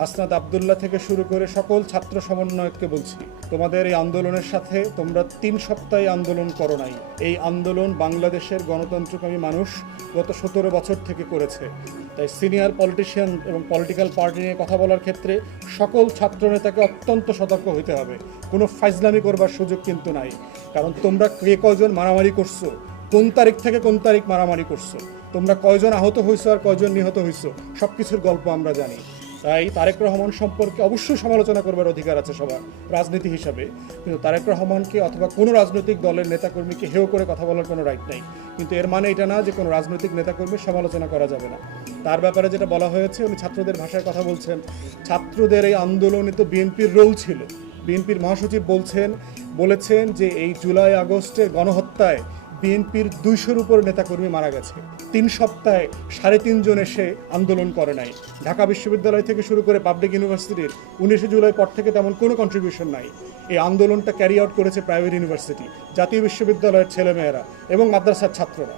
হাসনাত আবদুল্লাহ থেকে শুরু করে সকল ছাত্র সমন্বয়ককে বলছি, তোমাদের এই আন্দোলনের সাথে তোমরা তিন সপ্তাহে আন্দোলন করো নাই। এই আন্দোলন বাংলাদেশের গণতন্ত্রকামী মানুষ গত সতেরো বছর থেকে করেছে। তাই সিনিয়র পলিটিশিয়ান এবং পলিটিক্যাল পার্টি নিয়ে কথা বলার ক্ষেত্রে সকল ছাত্র নেতাকে অত্যন্ত সতর্ক হতে হবে। কোনো ফাইজলামি করবার সুযোগ কিন্তু নাই। কারণ তোমরা কে কয়জন মারামারি করছ? কোন তারিখ থেকে কোন তারিখ মারামারি করছ? তোমরা কয়জন আহত হয়েছো আর কয়জন নিহত হয়েছো সব কিছুর গল্প আমরা জানি। তাই তারেক রহমান সম্পর্কে অবশ্যই সমালোচনা করবার অধিকার আছে সবার, রাজনীতি হিসাবে। কিন্তু তারেক রহমানকে অথবা কোনো রাজনৈতিক দলের নেতাকর্মীকে হেয় করে কথা বলার কোনো রাইট নেই। কিন্তু এর মানে এটা না যে কোনো রাজনৈতিক নেতাকর্মীর সমালোচনা করা যাবে না। তার ব্যাপারে যেটা বলা হয়েছে, উনি ছাত্রদের ভাষায় কথা বলছেন। ছাত্রদের এই আন্দোলনে তো বিএনপির রোল ছিল। বিএনপির মহাসচিব বলছেন, বলেছেন যে এই জুলাই আগস্টের গণহত্যায় বিএনপির দুইশোর উপর নেতাকর্মী মারা গেছে। তিন সপ্তাহে সাড়ে তিনজন এসে আন্দোলন করে নাই। ঢাকা বিশ্ববিদ্যালয় থেকে শুরু করে পাবলিক ইউনিভার্সিটির উনিশে জুলাই পর থেকে তেমন কোনো কন্ট্রিবিউশন নাই। এই আন্দোলনটা ক্যারি আউট করেছে প্রাইভেট ইউনিভার্সিটি জাতীয় বিশ্ববিদ্যালয়ের ছেলেমেয়েরা এবং মাদ্রাসার ছাত্ররা।